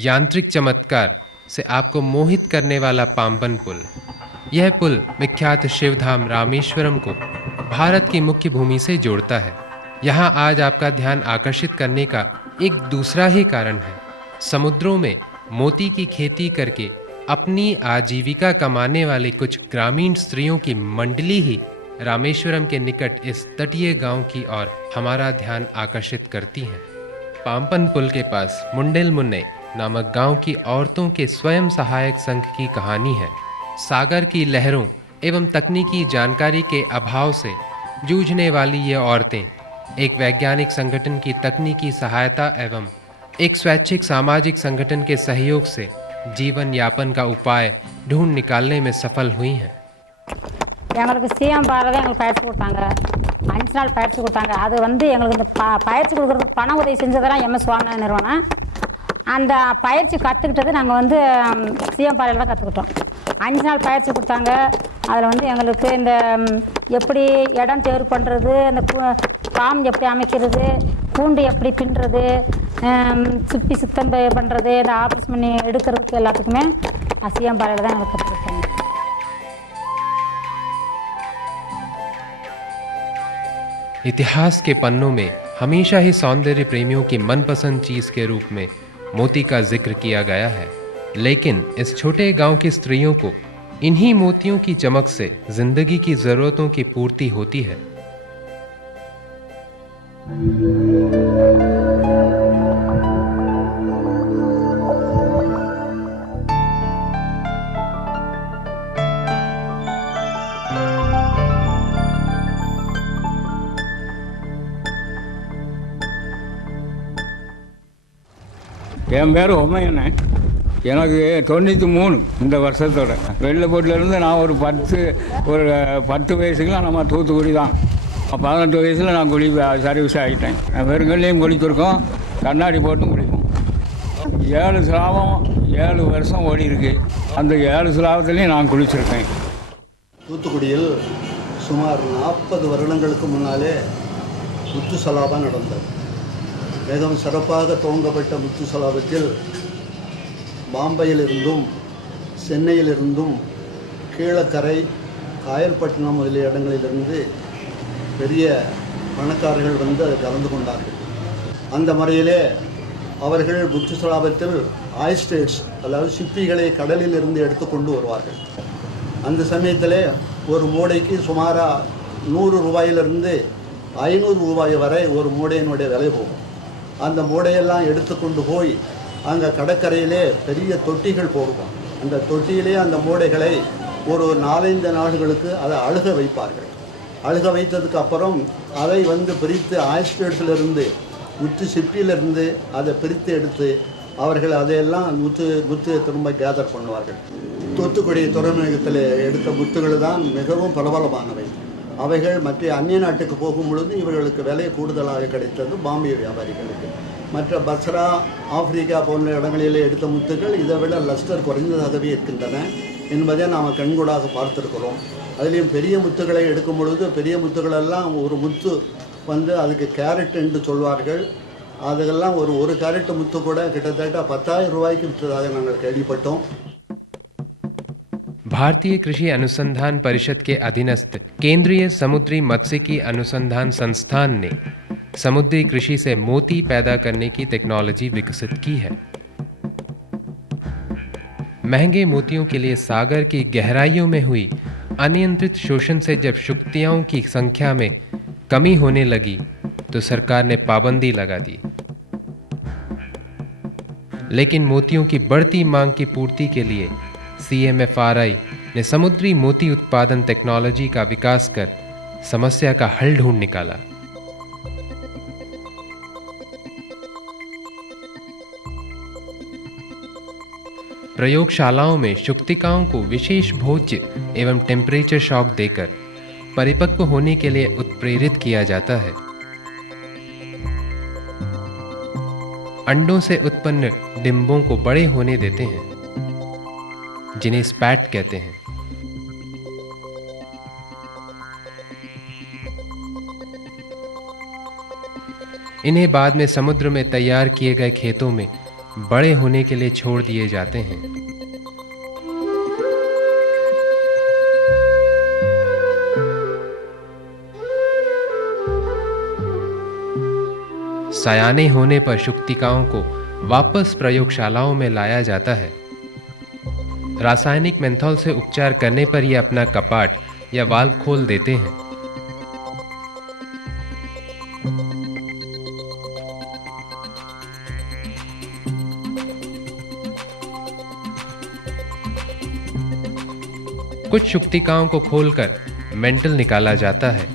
यांत्रिक चमत्कार से आपको मोहित करने वाला पाम्बन पुल। यह पुल विख्यात शिवधाम रामेश्वरम को भारत की मुख्य भूमि से जोड़ता है। यहाँ आज आपका ध्यान आकर्षित करने का एक दूसरा ही कारण है। समुद्रों में मोती की खेती करके अपनी आजीविका कमाने वाली कुछ ग्रामीण स्त्रियों की मंडली ही रामेश्वरम के निकट इस तटीय गांव की ओर हमारा ध्यान आकर्षित करती हैं। पाम्पन पुल के पास मुंडेल मुन्ने नामक गांव की औरतों के स्वयं सहायक संघ की कहानी है। सागर की लहरों एवं तकनीकी जानकारी के अभाव से जूझने वाली ये औरतें एक वैज्ञानिक संगठन की तकनीकी सहायता एवं एक स्वैच्छिक सामाजिक संगठन के सहयोग से जीवन यापन का उपाय ढूंढ निकालने में सफल हुई हैं। எங்களுக்கு சிஎம் பாரத எங்களுக்கு பயிற்சி கொடுத்தாங்க. 5 நாள் பயிற்சி கொடுத்தாங்க. அது வந்து எங்களுக்கு இந்த பயிற்சி கொடுக்கறதுக்கு பண உதவி செஞ்சதெல்லாம் எம்எஸ் சுவாமிநாதன் நிறுவனம். அந்த பயிற்சி கற்றுக்கிட்டது நாங்கள் வந்து சிஎம் பாறையில் தான் கற்றுக்கிட்டோம். 5 நாள் பயிற்சி கொடுத்தாங்க. அதில் வந்து எங்களுக்கு இந்த எப்படி இடம் தேர்வு பண்ணுறது, அந்த ஃபார்ம் எப்படி அமைக்கிறது, பூண்டு எப்படி பின்னுறது, சுப்பி சுத்தம் பண்ணுறது, இந்த ஆப்ரேஷன் பண்ணி எடுக்கிறதுக்கு எல்லாத்துக்குமே சிஎம் பாறையில் தான் எங்களுக்கு கற்றுக்கிட்டாங்க. इतिहास के पन्नों में हमेशा ही सौंदर्य प्रेमियों की मनपसंद चीज के रूप में मोती का जिक्र किया गया है, लेकिन इस छोटे गांव की स्त्रियों को इन्हीं मोतियों की चमक से जिंदगी की जरूरतों की पूर्ति होती है। என் பேர் உமையண்ணே. எனக்கு 93 இந்த வருஷத்தோட. வெள்ளப்போட்டிலேருந்து நான் ஒரு 10 வயசுக்குலாம் நம்ம தூத்துக்குடி தான். 18 வயசில் நான் சர்வீஸ் ஆகிட்டேன். வெறுங்கல்லையும் குளித்திருக்கோம், கண்ணாடி போட்டும் குளிப்போம். 7 சிலாபம் 7 வருஷம் ஓடி இருக்கு. அந்த 7 சிலாபத்துலேயும் நான் குளிச்சிருக்கேன். தூத்துக்குடியில் சுமார் 40 வருடங்களுக்கு முன்னாலே முத்து சலாபம் நடந்தது. மிகவும் சிறப்பாக துவங்கப்பட்ட முத்து சலாபத்தில் பாம்பையிலிருந்தும் சென்னையிலிருந்தும் கீழக்கரை காயல்பட்டினம் முதலிய இடங்களிலிருந்து பெரிய பணக்காரர்கள் வந்து அதை கலந்து கொண்டார்கள். அந்த முறையிலே அவர்கள் முத்து சலாபத்தில் ஆயிஸ்டேட்ஸ், அதாவது சிப்பிகளை கடலில் இருந்து எடுத்து கொண்டு வருவார்கள். அந்த சமயத்தில் ஒரு மூடைக்கு சுமாராக 100 ரூபாயிலிருந்து 500 ரூபாய் வரை ஒரு மூடையினுடைய விலை போகும். அந்த மூடையெல்லாம் எடுத்து கொண்டு போய் அங்கே கடற்கரையிலே பெரிய தொட்டிகள் போடுவோம். அந்த தொட்டியிலே அந்த மூடைகளை ஒரு 4-5 நாடுகளுக்கு அதை அழுக வைப்பார்கள். அழுக வைத்ததுக்கு அப்புறம் அதை வந்து பிரித்து ஆயிஸ்டேட்ஸிலிருந்து முத்து சிப்பியிலிருந்து அதை பிரித்து எடுத்து அவர்கள் அதையெல்லாம் முத்து திரும்ப கேதர் பண்ணுவார்கள். தூத்துக்குடி துறைமுகத்தில் எடுத்த முத்துகள் தான் மிகவும் பிரபலமானவை. அவைகள் மற்ற அந்நிய நாட்டுக்கு போகும் பொழுது இவர்களுக்கு விலை கூடுதலாக கிடைத்தது பாம்பே வியாபாரிகளுக்கு. மற்ற பஸ்ரா, ஆப்பிரிக்கா போன்ற இடங்களில் எடுத்த முத்துக்கள் இதை விட லஸ்டர் குறைந்ததாகவே இருக்கின்றன என்பதை நாம் கண்கூடாக பார்த்துருக்கிறோம். அதுலேயும் பெரிய முத்துக்களை எடுக்கும் பொழுது பெரிய முத்துக்களெல்லாம் ஒரு முத்து வந்து அதுக்கு கேரட் என்று சொல்வார்கள். அதுக்கெல்லாம் ஒரு கேரட் முத்து கூட கிட்டத்தட்ட 10,000 ரூபாய்க்கு விற்றதாக நாங்கள் கேள்விப்பட்டோம். भारतीय कृषि अनुसंधान परिषद के अधीनस्थ केंद्रीय समुद्री मत्स्यिकी अनुसंधान संस्थान ने समुद्री कृषि से मोती पैदा करने की टेक्नोलॉजी विकसित की है। महंगे मोतियों के लिए सागर की गहराइयों में हुई अनियंत्रित शोषण से जब शुक्तियाओं की संख्या में कमी होने लगी तो सरकार ने पाबंदी लगा दी। लेकिन मोतियों की बढ़ती मांग की पूर्ति के लिए CMFRI ने समुद्री मोती उत्पादन टेक्नोलॉजी का विकास कर समस्या का हल ढूंढ निकाला। प्रयोगशालाओं में शुक्तिकाओं को विशेष भोज्य एवं टेम्परेचर शॉक देकर परिपक्व होने के लिए उत्प्रेरित किया जाता है। अंडों से उत्पन्न डिंबों को बड़े होने देते हैं, जिन्हें स्पैट कहते हैं। इन्हें बाद में समुद्र में तैयार किए गए खेतों में बड़े होने के लिए छोड़ दिए जाते हैं। सयाने होने पर शुक्तिकाओं को वापस प्रयोगशालाओं में लाया जाता है। रासायनिक मेंथॉल से उपचार करने पर ये अपना कपाट या वाल्व खोल देते हैं। कुछ शुक्तिकाओं को खोलकर मेंटल निकाला जाता है।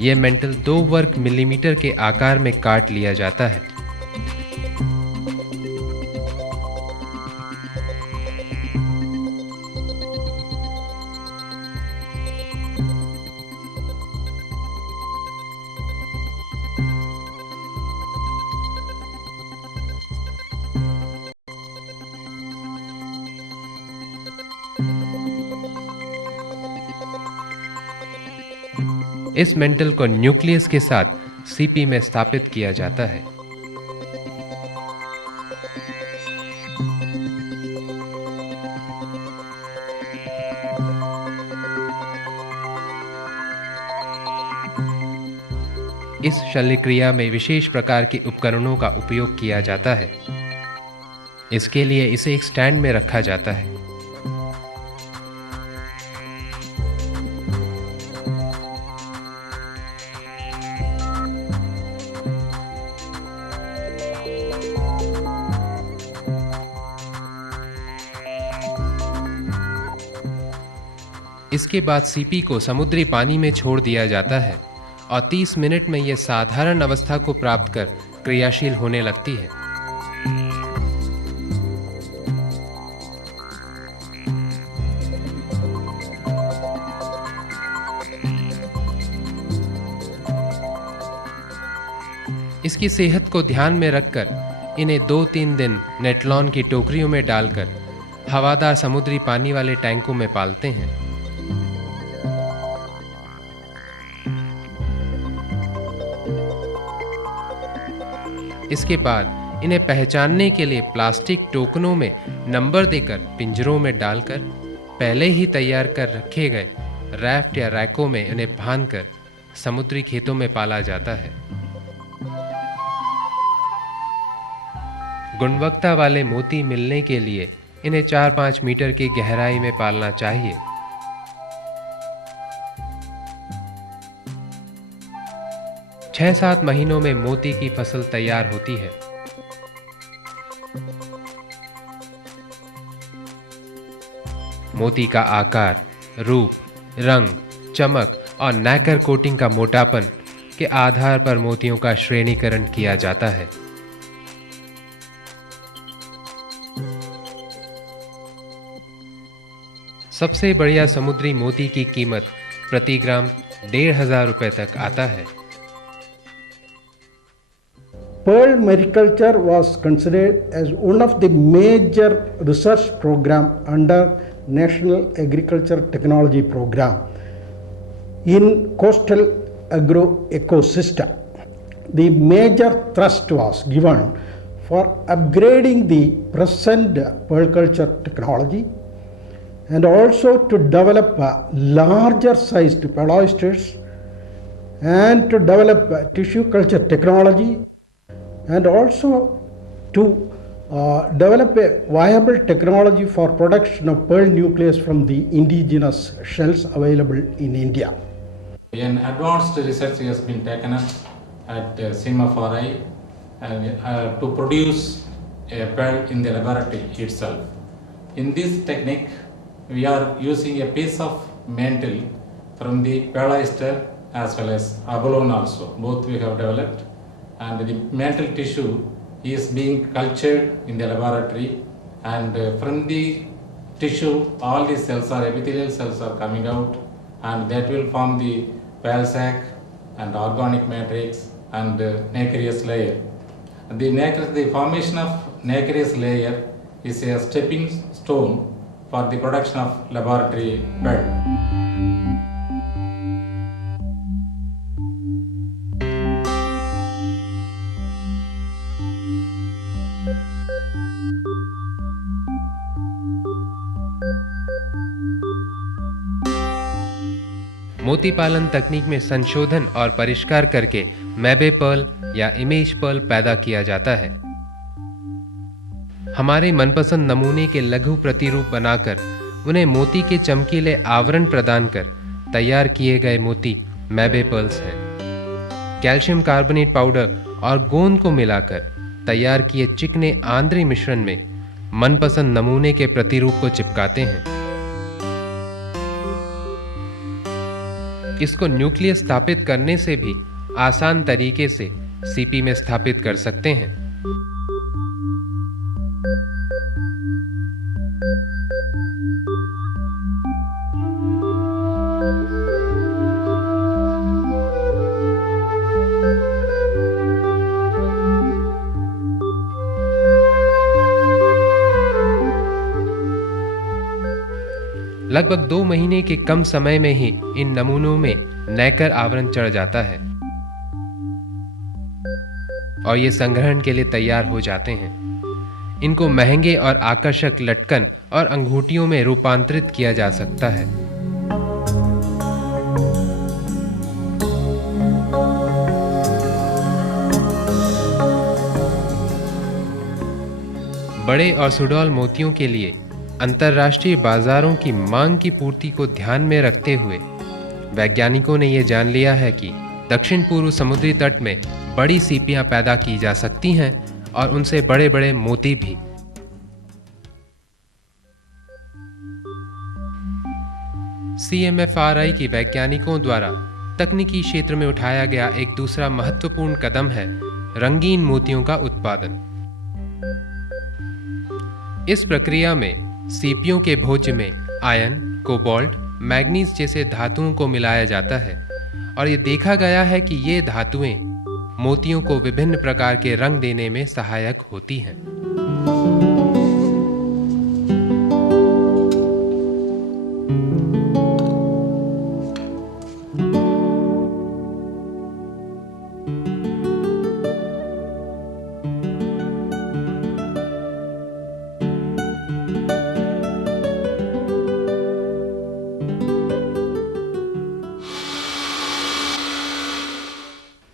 यह मेंटल 2 वर्ग मिलीमीटर के आकार में काट लिया जाता है। इस मेंटल को न्यूक्लियस के साथ सीपी में स्थापित किया जाता है। इस शल्यक्रिया में विशेष प्रकार के उपकरणों का उपयोग किया जाता है। इसके लिए इसे एक स्टैंड में रखा जाता है। इसके बाद सीपी को समुद्री पानी में छोड़ दिया जाता है और 30 मिनट में यह साधारण अवस्था को प्राप्त कर क्रियाशील होने लगती है। इसकी सेहत को ध्यान में रखकर इन्हें 2-3 दिन नेटलॉन की टोकरियों में डालकर हवादार समुद्री पानी वाले टैंकों में पालते हैं। इसके बाद इन्हें पहचानने के लिए प्लास्टिक टोकनों में नंबर देकर पिंजरों में डालकर पहले ही तैयार कर रखे गए रैफ्ट या रैकों में उन्हें बांधकर समुद्री खेतों में पाला जाता है। गुणवत्ता वाले मोती मिलने के लिए इन्हें 4-5 मीटर की गहराई में पालना चाहिए। छह 7 महीनों में मोती की फसल तैयार होती है। मोती का आकार, रूप, रंग, चमक और नैकर कोटिंग का मोटापन के आधार पर मोतियों का श्रेणीकरण किया जाता है। सबसे बढ़िया समुद्री मोती की कीमत प्रति ग्राम 1,500 रुपए तक आता है। Pearl mariculture was considered as one of the major research program under National Agriculture Technology Program in coastal agro ecosystem. The major thrust was given for upgrading the present pearl culture technology and also to develop larger sized pearl oysters and to develop tissue culture technology and also to develop a viable technology for production of pearl nucleus from the indigenous shells available in India. An advanced research has been taken up at CIMFRI to produce a pearl in the laboratory itself. In this technique, we are using a piece of mantle from the pearl oyster as well as abalone also. Both we have developed, and the mantle tissue is being cultured in the laboratory, and from the tissue all the cells are epithelial cells are coming out, and that will form the pearl sac and organic matrix and nacreous layer. The formation of nacreous layer is a stepping stone for the production of laboratory pearl. मोती पालन तकनीक में संशोधन और परिष्कार करके मैबे Perl या image Perl पैदा किया जाता है। हमारे मनपसंद नमूने के लघु प्रतिरूप बनाकर उन्हें मोती के चमकीले आवरण प्रदान कर तैयार किए गए मोती मैबे पर्ल्स हैं। कैल्शियम कार्बोनेट पाउडर और गोंद को मिलाकर तैयार किए चिकने आंद्री मिश्रण में मनपसंद नमूने के प्रतिरूप को चिपकाते हैं। इसको न्यूक्लियस स्थापित करने से भी आसान तरीके से सीपी में स्थापित कर सकते हैं। लगभग 2 महीने के कम समय में ही इन नमूनों में नैकर आवरण चढ़ जाता है और ये संग्रहण के लिए तैयार हो जाते हैं। इनको महंगे और आकर्षक लटकन और अंगूठियों में रूपांतरित किया जा सकता है। बड़े और सुडौल मोतियों के लिए अंतर्राष्ट्रीय बाजारों की मांग की पूर्ति को ध्यान में रखते हुए वैज्ञानिकों ने यह जान लिया है कि दक्षिण पूर्व समुद्री तट में बड़ी सीपियां पैदा की जा सकती हैं और उनसे बड़े बड़े मोती भी। CMFRI की वैज्ञानिकों द्वारा तकनीकी क्षेत्र में उठाया गया एक दूसरा महत्वपूर्ण कदम है रंगीन मोतियों का उत्पादन। इस प्रक्रिया में सीपियों के भोज्य में आयरन, कोबाल्ट, मैग्नीज जैसे धातुओं को मिलाया जाता है और ये देखा गया है कि ये धातुएं मोतियों को विभिन्न प्रकार के रंग देने में सहायक होती हैं।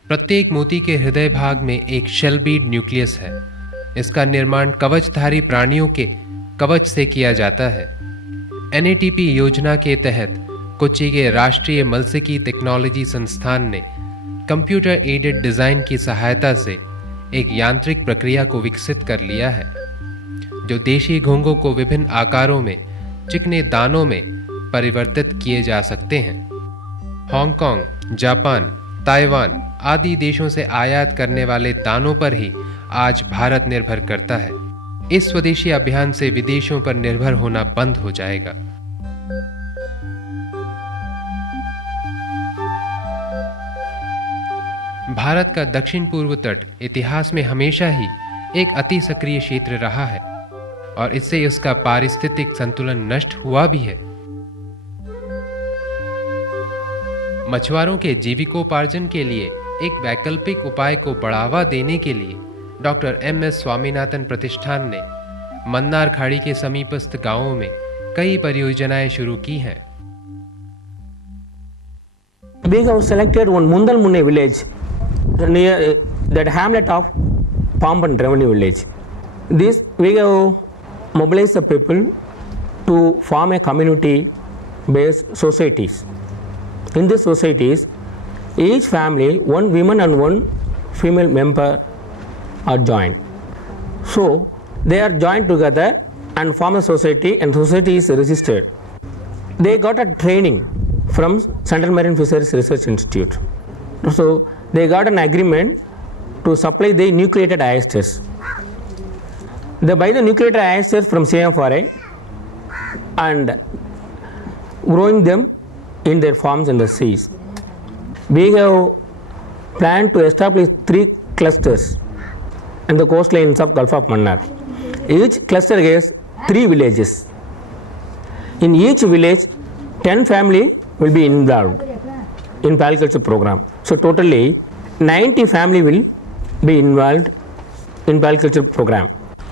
प्रत्येक मोती के हृदय भाग में एक शेल बीड न्यूक्लियस है। इसका निर्माण कवचधारी प्राणियों के कवच से किया जाता है। NATP योजना के तहत कोच्चि के राष्ट्रीय मत्स्यिकी टेक्नोलॉजी संस्थान ने कंप्यूटर एडेड डिजाइन की सहायता से एक यांत्रिक प्रक्रिया को विकसित कर लिया है जो देशी घोंघों को विभिन्न आकारों में चिकने दानों में परिवर्तित किए जा सकते हैं। हांगकांग, जापान, ताइवान आदि देशों से आयात करने वाले दानों पर ही आज भारत निर्भर करता है। इस स्वदेशी अभियान से विदेशों पर निर्भर होना बंद हो जाएगा। भारत का दक्षिण पूर्व तट इतिहास में हमेशा ही एक अति सक्रिय क्षेत्र रहा है और इससे उसका पारिस्थितिक संतुलन नष्ट हुआ भी है। मछुआरों के जीविकोपार्जन के लिए एक वैकल्पिक उपाय को बढ़ावा देने के लिए डॉक्टर MS स्वामीनाथन प्रतिष्ठान ने मन्नार खाड़ी के समीपस्थ गांवों में कई परियोजनाएं शुरू की हैं। We have selected one Mundal Munne village near that hamlet of Pamban Revenue Village. This we have mobilized the people to form a community-based societies. In these societies, each family, one woman and one female member are joined. So they are joined together and form a society, and society is registered. They got a training from Central Marine Fisheries Research Institute. So they got an agreement to supply the nucleated oysters. They buy the nucleated oysters from CMFRI and growing them in their farms in the seas. we have planned to establish 3 clusters in the coastlines of Gulf of Mannar. Each cluster has 3 villages. In each village, 10 family will be involved in agriculture program. So totally 90 family will be involved in agriculture program.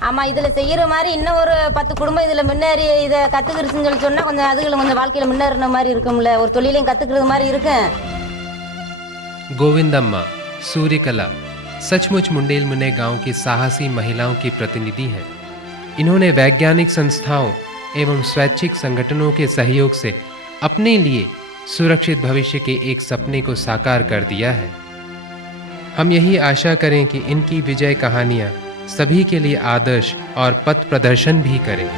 ஆமாம், இதில் செய்கிற மாதிரி இன்னும் ஒரு 10 குடும்பம் இதில் முன்னேறி இதை கற்றுக்கிறதுன்னு சொல்லி சொன்னால் கொஞ்சம் அதுகளும் கொஞ்சம் வாழ்க்கையில் முன்னேறின மாதிரி இருக்கும்ல, ஒரு தொழிலையும் கற்றுக்கிறது மாதிரி இருக்கு. गोविंदम्मा सूर्यकला सचमुच मुंडेल मुने गांव की साहसी महिलाओं की प्रतिनिधि हैं। इन्होंने वैज्ञानिक संस्थाओं एवं स्वैच्छिक संगठनों के सहयोग से अपने लिए सुरक्षित भविष्य के एक सपने को साकार कर दिया है। हम यही आशा करें कि इनकी विजय कहानियां सभी के लिए आदर्श और पथ प्रदर्शन भी करें।